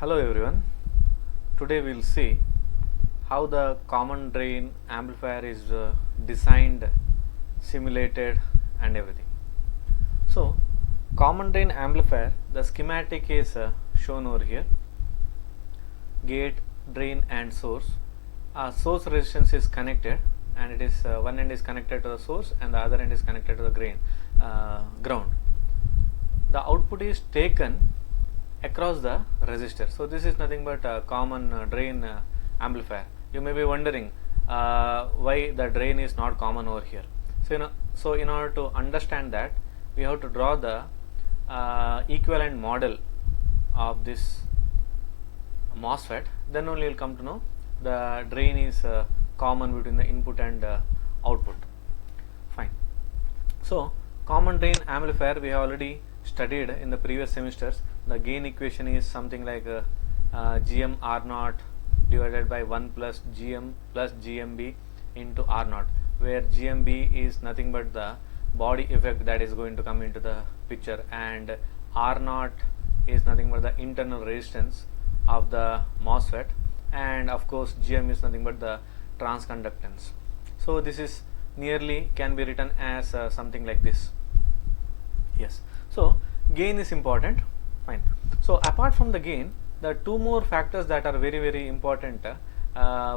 Hello everyone, today we will see how the common drain amplifier is designed, simulated and everything. So common drain amplifier, the schematic is shown over here. Gate, drain and source. Source resistance is connected and it is one end is connected to the source and the other end is connected to the ground. The output is taken across the resistor. So this is nothing but a common drain amplifier. You may be wondering why the drain is not common over here. So in order to understand that, we have to draw the equivalent model of this MOSFET. Then only you will come to know the drain is common between the input and output. Fine. So common drain amplifier we have already studied in the previous semesters. The gain equation is something like Gm R0 divided by 1 plus Gm plus GMB into R0, where GMB is nothing but the body effect that is going to come into the picture, and R0 is nothing but the internal resistance of the MOSFET, and of course Gm is nothing but the transconductance. So this is nearly can be written as something like this. Yes. So gain is important. Fine. So apart from the gain, the two more factors that are very important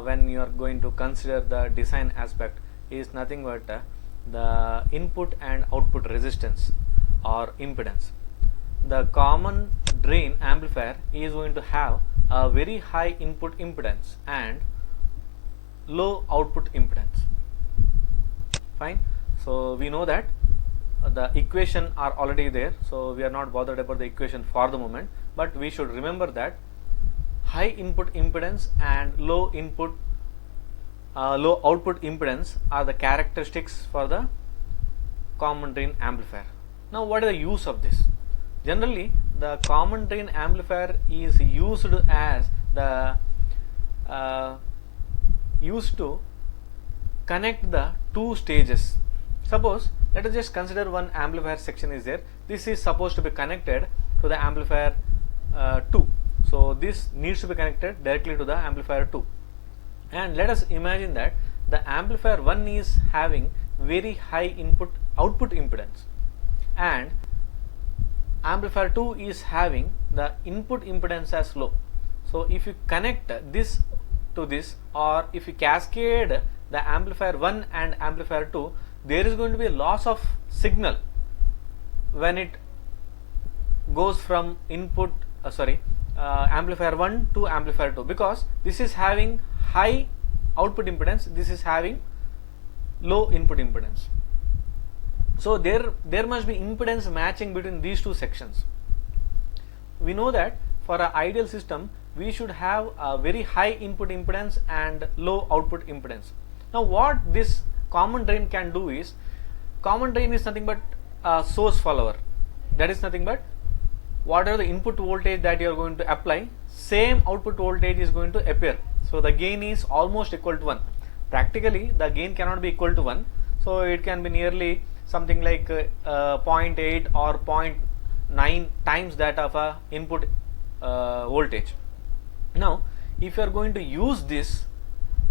when you are going to consider the design aspect is nothing but the input and output resistance or impedance. The common drain amplifier is going to have a very high input impedance and low output impedance. Fine. So we know that the equation are already there, so we are not bothered about the equation for the moment, but we should remember that high input impedance and low output impedance are the characteristics for the common drain amplifier. Now what is the use of this? Generally the common drain amplifier is used as the used to connect the two stages. Suppose let us just consider one amplifier section is there. This is supposed to be connected to the amplifier 2. So this needs to be connected directly to the amplifier 2. And let us imagine that the amplifier 1 is having very high output impedance, and amplifier 2 is having the input impedance as low. So if you connect this to this, or if you cascade the amplifier 1 and amplifier 2, there is going to be a loss of signal when it goes from amplifier 1 to amplifier 2, because this is having high output impedance, this is having low input impedance. So there must be impedance matching between these two sections. We know that for an ideal system we should have a very high input impedance and low output impedance. Now what this common drain can do is, common drain is nothing but a source follower. That is nothing but whatever the input voltage that you are going to apply, same output voltage is going to appear. So the gain is almost equal to 1. Practically the gain cannot be equal to 1, so it can be nearly something like 0.8 or 0.9 times that of a input voltage. Now if you are going to use this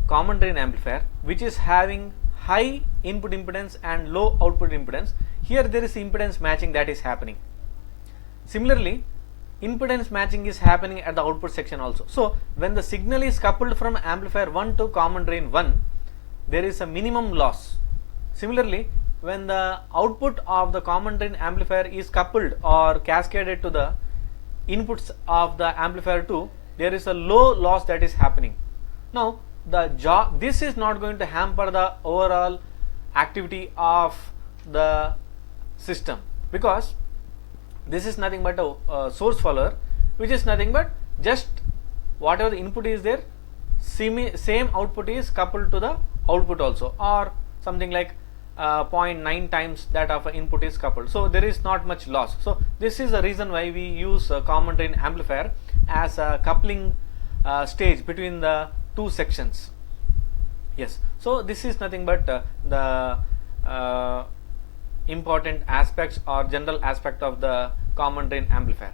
common drain amplifier which is having high input impedance and low output impedance, here there is impedance matching that is happening. Similarly, impedance matching is happening at the output section also. So when the signal is coupled from amplifier 1 to common drain 1, there is a minimum loss. Similarly, when the output of the common drain amplifier is coupled or cascaded to the inputs of the amplifier 2, there is a low loss that is happening. Now this is not going to hamper the overall activity of the system, because this is nothing but a source follower, which is nothing but just whatever the input is there, same output is coupled to the output also, or something like 0.9 times that of input is coupled. So there is not much loss. So this is the reason why we use a common drain amplifier as a coupling stage between the two sections. Yes. So this is nothing but the important aspects or general aspect of the common drain amplifier.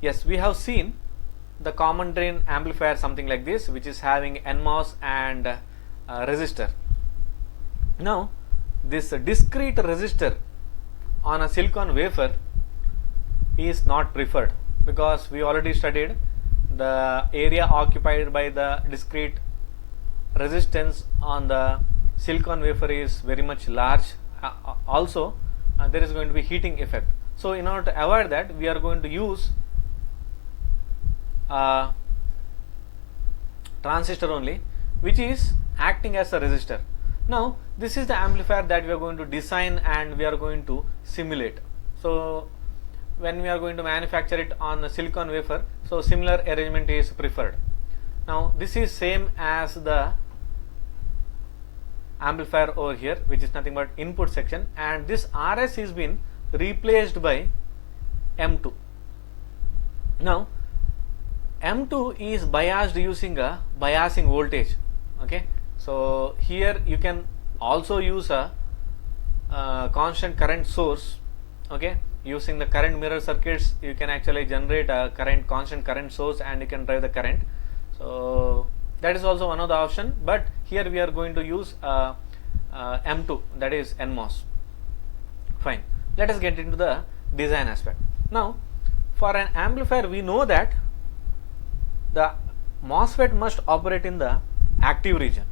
Yes, we have seen the common drain amplifier something like this, which is having NMOS and resistor. Now this discrete resistor on a silicon wafer is not preferred, because we already studied the area occupied by the discrete resistance on the silicon wafer is very much large. Also there is going to be heating effect. So in order to avoid that, we are going to use transistor only, which is acting as a resistor. Now this is the amplifier that we are going to design and we are going to simulate. So when we are going to manufacture it on the silicon wafer, so similar arrangement is preferred. Now this is same as the amplifier over here, which is nothing but input section, and this RS is been replaced by M2. Now M2 is biased using a biasing voltage. Okay, so here you can also use a constant current source. Okay, using the current mirror circuits, you can actually generate a constant current source and you can drive the current. So that is also one of the option, but here we are going to use M2, that is NMOS. Fine, let us get into the design aspect. Now for an amplifier, we know that the MOSFET must operate in the active region,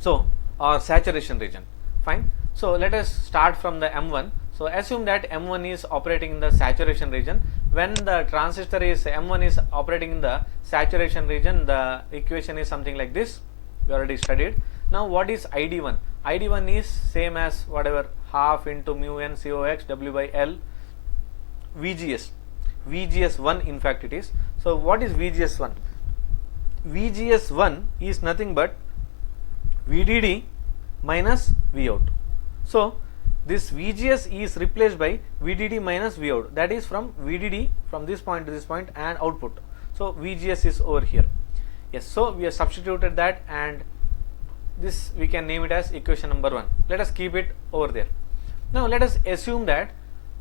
so or saturation region. Fine, so let us start from the M1. So assume that M1 is operating in the saturation region. When the transistor is M1 is operating in the saturation region, the equation is something like this, we already studied. Now what is ID1? ID1 is same as whatever half into mu n COX W by L VGS. VGS1 in fact it is. So what is VGS1? VGS1 is nothing but VDD minus Vout. So this VGS is replaced by VDD minus Vout, that is from VDD from this point to this point and output. So VGS is over here. Yes, so we have substituted that, and this we can name it as equation number 1. Let us keep it over there. Now let us assume that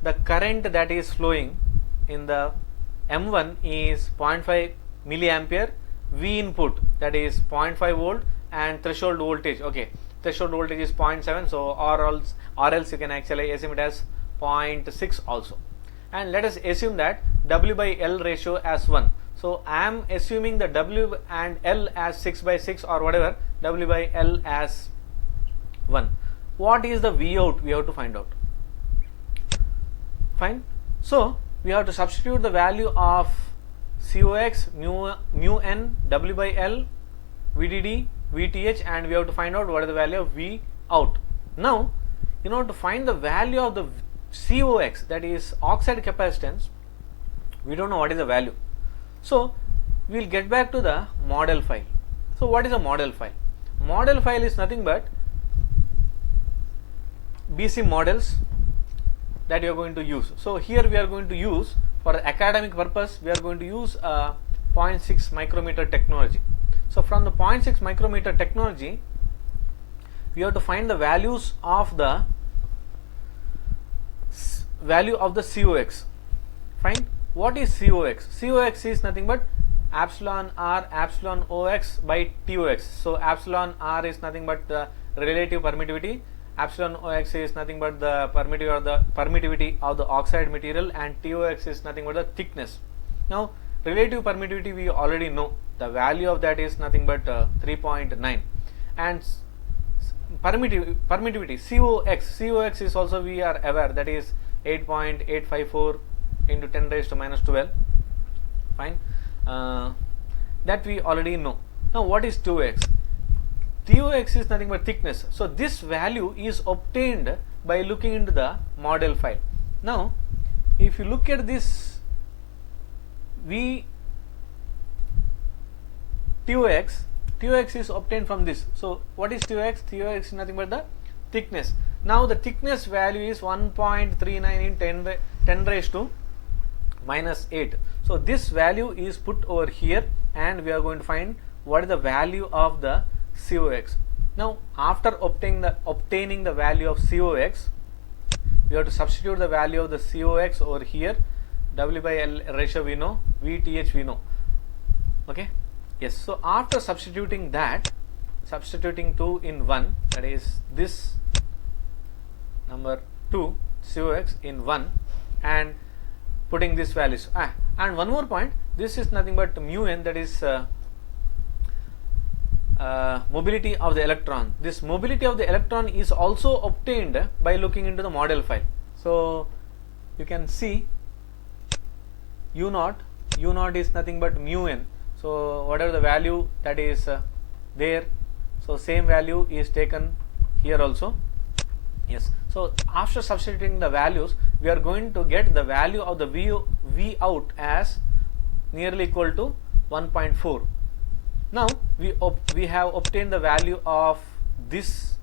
the current that is flowing in the M1 is 0.5 milliampere, V input that is 0.5 volt, and threshold voltage, okay, threshold voltage is 0.7, so or else you can actually assume it as 0.6 also. And let us assume that W by L ratio as 1. So I am assuming the W and L as 6 by 6 or whatever, W by L as 1. What is the Vout? We have to find out. Fine. So we have to substitute the value of COX, mu n, W by L, VDD, VTH, and we have to find out what is the value of V out. Now in order to find the value of the COX, that is oxide capacitance, we don't know what is the value. So we will get back to the model file. So what is a model file? Model file is nothing but BC models that you are going to use. So here we are going to use, for academic purpose, we are going to use 0.6 micrometer technology. So from the 0.6 micrometer technology, we have to find the values of the COX. Fine. What is COX? COX is nothing but epsilon R epsilon OX by TOX. So epsilon R is nothing but the relative permittivity, epsilon OX is nothing but the permittivity of the oxide material, and TOX is nothing but the thickness. Now relative permittivity we already know, the value of that is nothing but 3.9, and permittivity COX is also we are aware, that is 8.854 into 10 raised to minus 12. Fine, that we already know. Now what is TOX? TOX is nothing but thickness. So this value is obtained by looking into the model file. Now if you look at this TOX is obtained from this. So what is TOX? TOX is nothing but the thickness. Now the thickness value is 1.39 in 10 raised to minus 8. So this value is put over here, and we are going to find what is the value of the COX. Now after obtaining the value of COX, we have to substitute the value of the COX over here. W by L ratio we know, VTH we know. Okay, yes. So after substituting 2 in 1, that is this number 2 COX in 1 and putting this values. And one more point, this is nothing but mu n, that is mobility of the electron. This mobility of the electron is also obtained by looking into the model file. So you can see u naught is nothing but mu n. So whatever the value that is there, so same value is taken here also. Yes. So after substituting the values, we are going to get the value of the V out as nearly equal to 1.4. Now we have obtained the value of this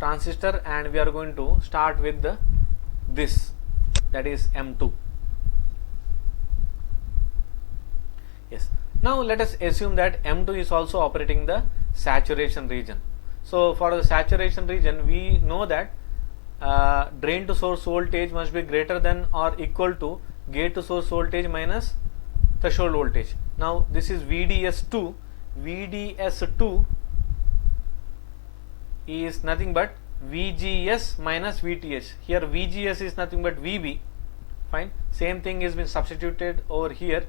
transistor, and we are going to start with this, that is M2. Yes. Now let us assume that M2 is also operating the saturation region. So for the saturation region, we know that drain to source voltage must be greater than or equal to gate to source voltage minus threshold voltage. Now this is VDS2. VDS2 is nothing but VGS minus VTH. Here VGS is nothing but VB. Fine. Same thing has been substituted over here.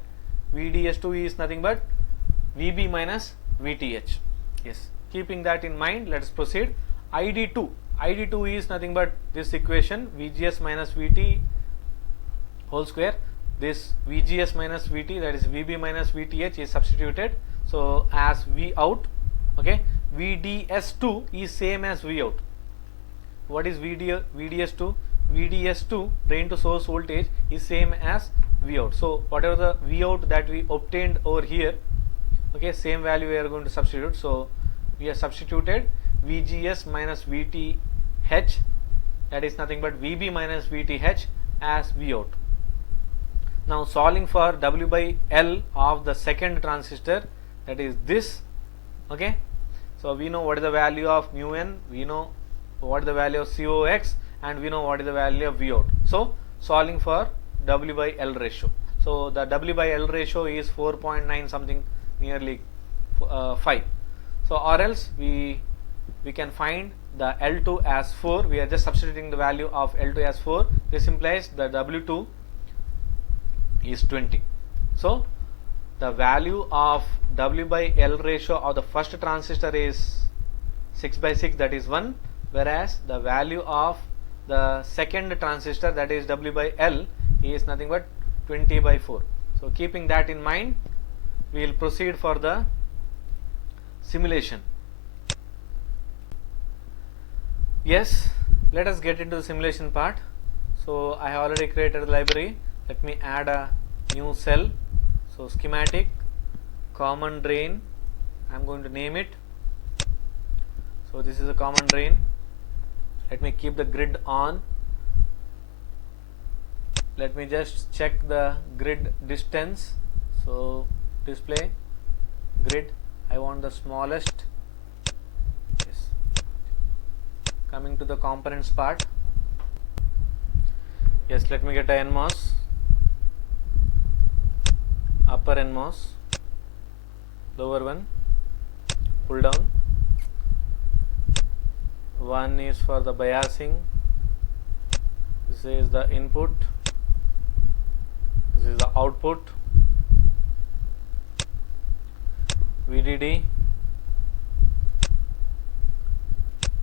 VDS2 is nothing but VB minus VTH. Yes. Keeping that in mind, let us proceed. ID2 is nothing but this equation, VGS minus VT whole square. This VGS minus VT, that is VB minus VTH, is substituted. So as V out, okay, VDS2 is same as V out. What is VDS2? VDS2, drain to source voltage, is same as V out. So whatever the V out that we obtained over here, okay, same value we are going to substitute. So we have substituted VGS minus VTH, that is nothing but VB minus VTH as V out. Now solving for W by L of the second transistor, that is this. Okay, so we know what is the value of mu n, we know what is the value of COX, and we know what is the value of V out. So solving for W by L ratio. So the W by L ratio is 4.9 something, nearly 5. So or else we can find the L2 as 4. We are just substituting the value of L2 as 4. This implies the W2 is 20. So the value of W by L ratio of the first transistor is 6 by 6, that is 1, whereas the value of the second transistor, that is W by L, is nothing but 20 by 4. So keeping that in mind, we will proceed for the simulation. Yes, let us get into the simulation part. So I have already created a library. Let me add a new cell. So schematic, common drain, I am going to name it. So this is a common drain. Let me keep the grid on. Let me just check the grid distance. So display grid, I want the smallest. Yes. Coming to the components part. Yes, let me get a NMOS, upper NMOS, lower one, pull down. One is for the biasing, this is the input, this is the output, VDD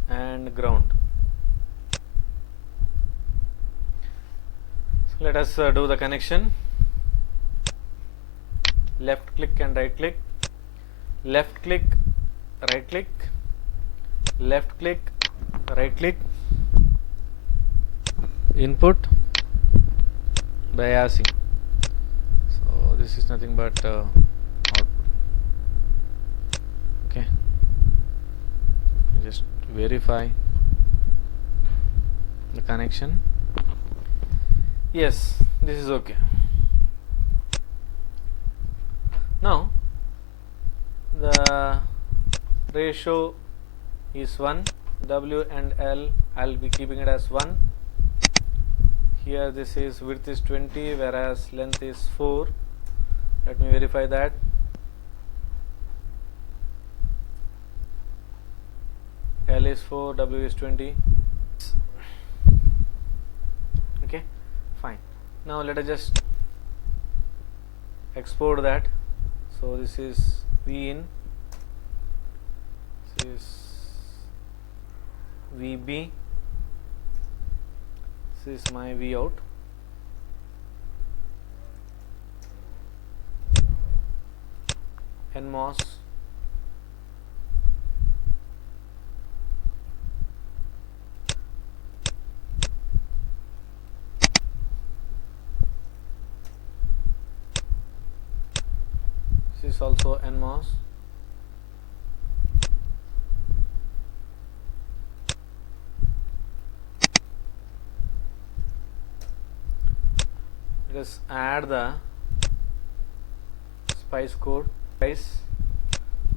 and ground. So let us do the connection. Left click and right click, left click, right click, left click, right click, input, biasing. So this is nothing but output. Okay, just verify the connection. Yes, this is okay. Now the ratio is 1, W and L I will be keeping it as 1. here this is width is 20 whereas length is 4. Let me verify that. L is 4, W is 20. Okay, fine. Now let us just export that. So this is V in, this is VB, this is my V out. NMOS, this is also NMOS. Let us add the spice code.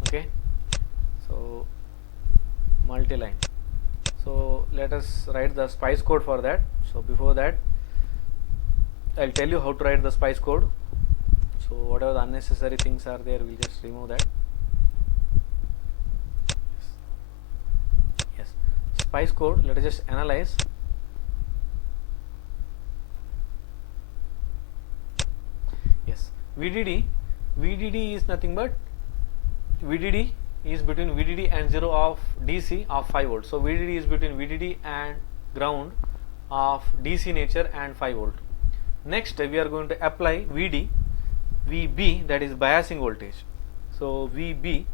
Okay, so multi-line. So let us write the spice code for that. So before that, I'll tell you how to write the spice code. So whatever the unnecessary things are there, we'll just remove that. Yes, spice code. Let us just analyze. Yes, VDD is nothing but VDD is between VDD and 0 of DC of 5 volts. So VDD is between VDD and ground of DC nature and 5 volt. Next we are going to apply VB, that is biasing voltage. So VB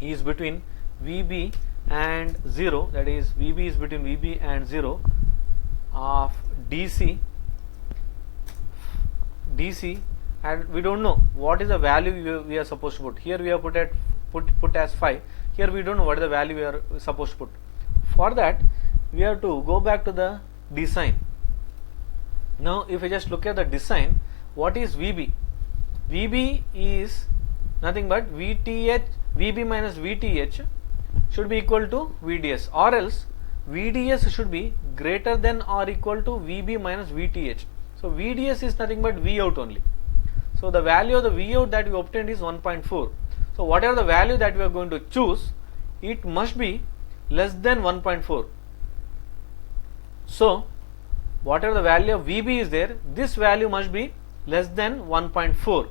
is between VB and 0, that is VB is between VB and 0 of DC, and we don't know what is the value we are supposed to put. Here we have put as 5. Here we don't know what is the value we are supposed to put. For that we have to go back to the design. Now if I just look at the design, what is VB? VB is nothing but VB minus VTH should be equal to VDS, or else VDS should be greater than or equal to VB minus VTH. So VDS is nothing but V out only. So the value of the V out that we obtained is 1.4. So whatever the value that we are going to choose, it must be less than 1.4. So whatever the value of VB is there, this value must be less than 1.4.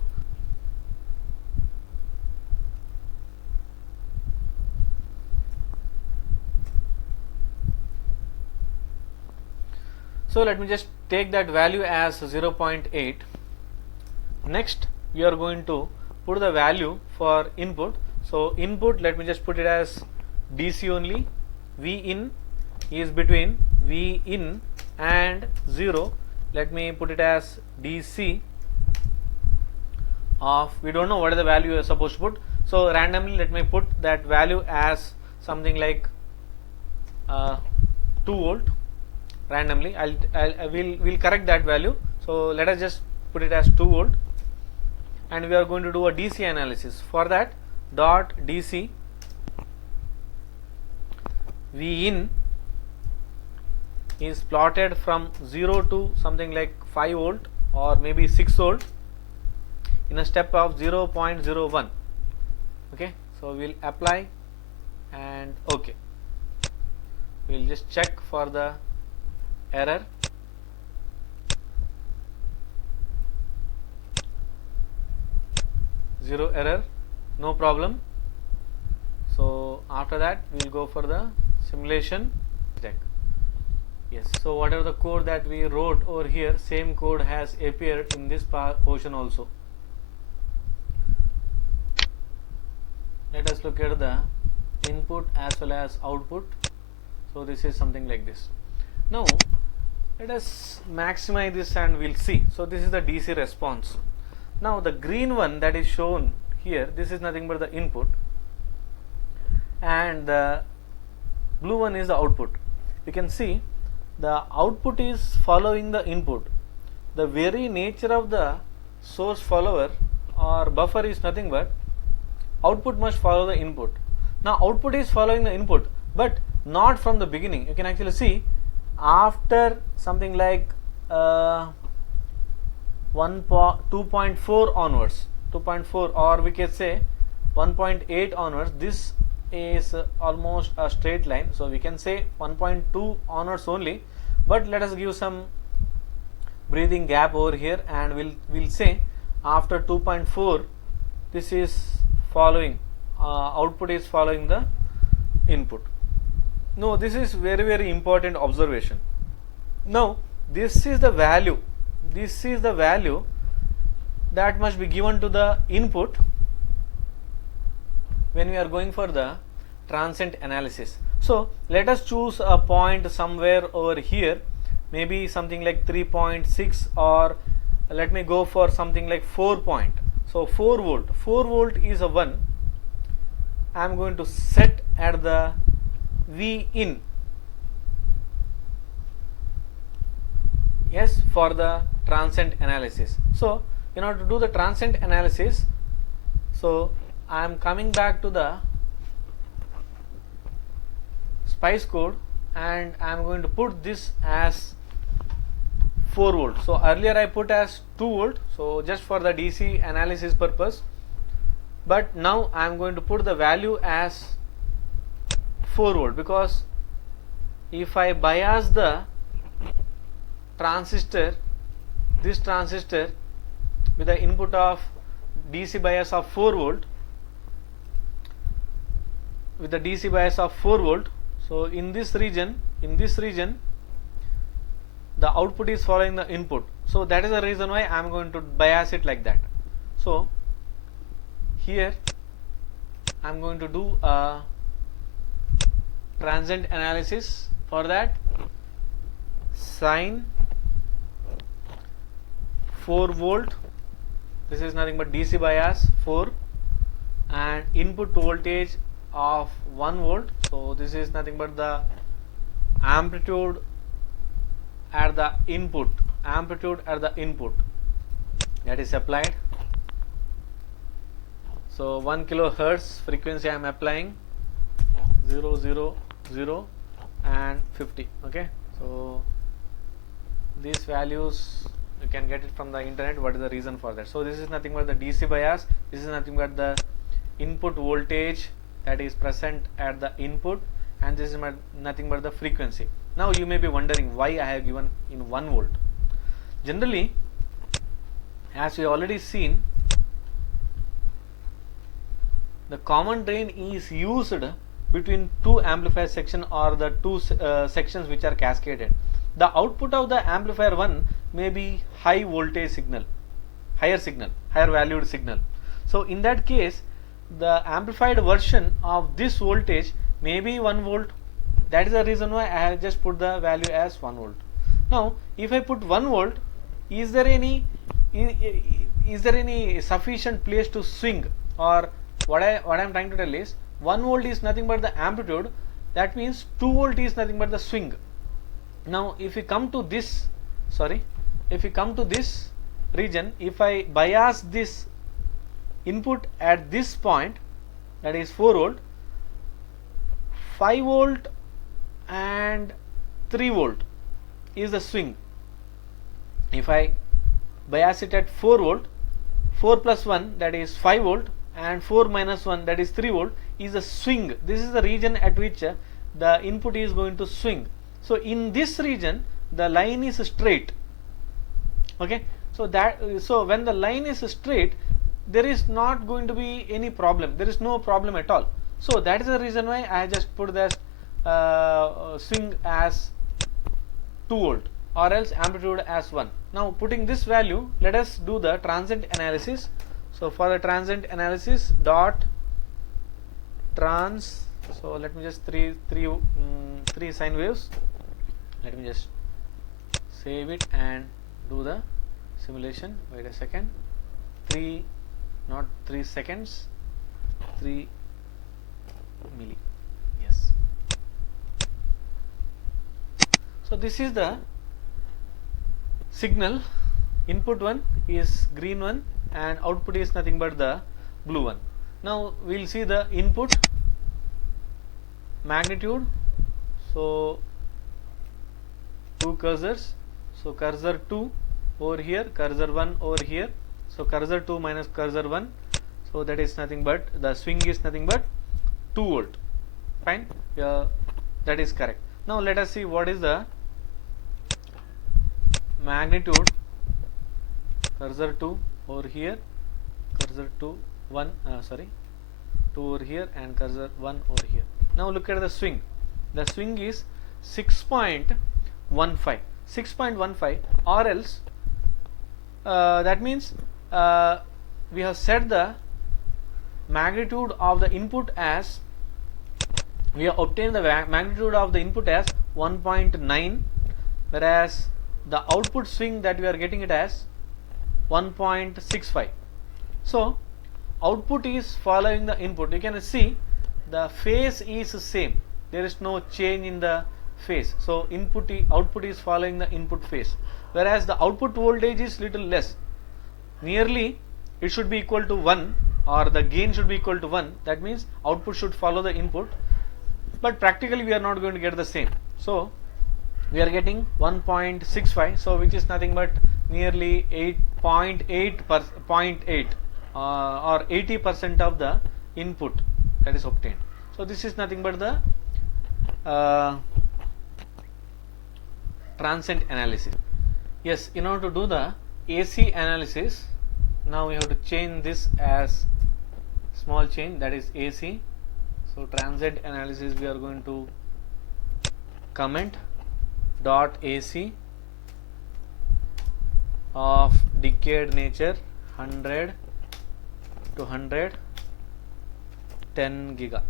So let me just take that value as 0.8. Next we are going to put the value for input. So input, let me just put it as DC only. V in is between V in and 0. Let me put it as DC of, we don't know what is the value you are supposed to put. So randomly let me put that value as something like 2 volt. Randomly we'll correct that value. So let us just put it as 2 volt, and we are going to do a DC analysis. For that, dot DC V in is plotted from 0 to something like 5 volt or maybe 6 volt in a step of 0.01. Okay, so we'll apply and okay. We'll just check for the error. Zero error, no problem. So after that we'll go for the simulation check. Yes, so whatever the code that we wrote over here, same code has appeared in this portion also. Let us look at the input as well as output. So this is something like this. Now let us maximize this and we'll see. So this is the DC response. Now the green one that is shown here, this is nothing but the input, and the blue one is the output. You can see the output is following the input. The very nature of the source follower or buffer is nothing but output must follow the input. Now output is following the input, but not from the beginning. You can actually see after something like 2.4 onwards, 2.4, or we can say 1.8 onwards, this is almost a straight line, so we can say 1.2 onwards only, but let us give some breathing gap over here, and we'll say after 2.4 this is following, output is following the input. No, this is very important observation. Now this is the value that must be given to the input when we are going for the transient analysis. So let us choose a point somewhere over here, maybe something like 3.6, or let me go for something like 4 point. So 4 volt is a 1. I am going to set at the V in, yes, for the transient analysis. So in order to do the transient analysis, so I am coming back to the spice code, and I am going to put this as 4 volt. So earlier I put as 2 volt, so just for the DC analysis purpose, but now I am going to put the value as 4 volt, because if I bias the transistor, this transistor, with the input of DC bias of 4 volt, with the DC bias of 4 volt, so in this region the output is following the input. So that is the reason why I am going to bias it like that. So here I am going to do a transient analysis. For that, sine 4 volt, this is nothing but DC bias 4, and input voltage of 1 volt, so this is nothing but the amplitude at the input, that is applied. So 1 kilohertz frequency I am applying, 0 0 0 and 50. Okay, so these values you can get it from the internet. What is the reason for that? So this is nothing but the DC bias, this is nothing but the input voltage that is present at the input, and this is nothing but the frequency. Now you may be wondering why I have given in 1 volt. Generally, as we already seen, the common drain is used between two amplifier section or the two sections which are cascaded. The output of the amplifier 1 may be high voltage signal, higher valued signal. So in that case, the amplified version of this voltage may be 1 volt. That is the reason why I have just put the value as 1 volt. Now if I put 1 volt, is there any sufficient place to swing, or what I am trying to tell is 1 volt is nothing but the amplitude, that means 2 volt is nothing but the swing. Now if we come to this region, if I bias this input at this point, that is 4 volt, 5 volt and 3 volt is the swing. If I bias it at 4 volt, 4 plus 1, that is 5 volt, and 4 minus 1, that is 3 volt, is a swing. This is the region at which the input is going to swing. So in this region the line is straight. Okay, so when the line is straight, there is not going to be any problem, there is no problem at all. So that is the reason why I just put that swing as 2 volt, or else amplitude as 1. Now putting this value, let us do the transient analysis. So for the transient analysis, dot trans, so let me just three sine waves, let me just save it and do the simulation. Wait a second, 3 seconds, 3 milli, yes. So this is the signal. Input one is green one and output is nothing but the blue one. Now we will see the input magnitude. So two cursors. So cursor 2 over here, cursor 1 over here. So cursor 2 minus cursor 1. So that is nothing but, the swing is nothing but 2 volt. Fine. That is correct. Now let us see what is the magnitude. Cursor 2 over here, cursor 2 over here, and cursor 1 over here. Now look at the swing. The swing is 6.15, or else that means we have set the magnitude of the input as, we have obtained the magnitude of the input as 1.9, whereas the output swing that we are getting it as 1.65. So output is following the input. You can see the phase is same, there is no change in the phase. So output is following the input phase, whereas the output voltage is little less. Nearly it should be equal to 1, or the gain should be equal to 1. That means output should follow the input, but practically we are not going to get the same. So we are getting 1.65, so which is nothing but nearly 8.8 or 80% of the input that is obtained. So this is nothing but the transient analysis. Yes, in order to do the AC analysis, now we have to change this as small change, that is AC. So transient analysis, we are going to comment dot AC of decayed nature 100 to 100 10 giga.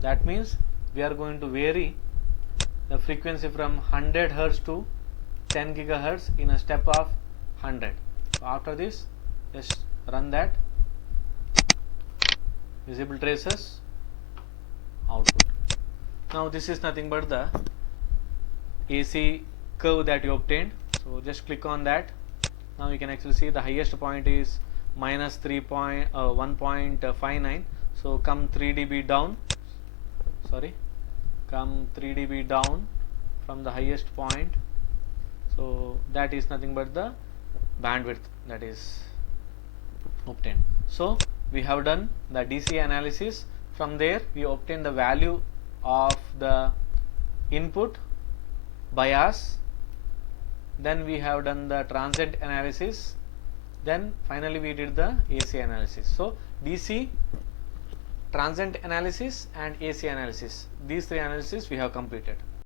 That means we are going to vary the frequency from 100 Hz to 10 gigahertz in a step of 100. So after this, just run that. Visible traces, output. Now this is nothing but the AC curve that you obtained. So just click on that. Now you can actually see the highest point is minus 1.59. So come 3 dB down. Come 3 dB down from the highest point. So that is nothing but the bandwidth that is obtained. So we have done the DC analysis. From there we obtain the value of the input bias, then we have done the transient analysis, then finally we did the AC analysis. So DC, transient analysis and AC analysis, these three analysis we have completed.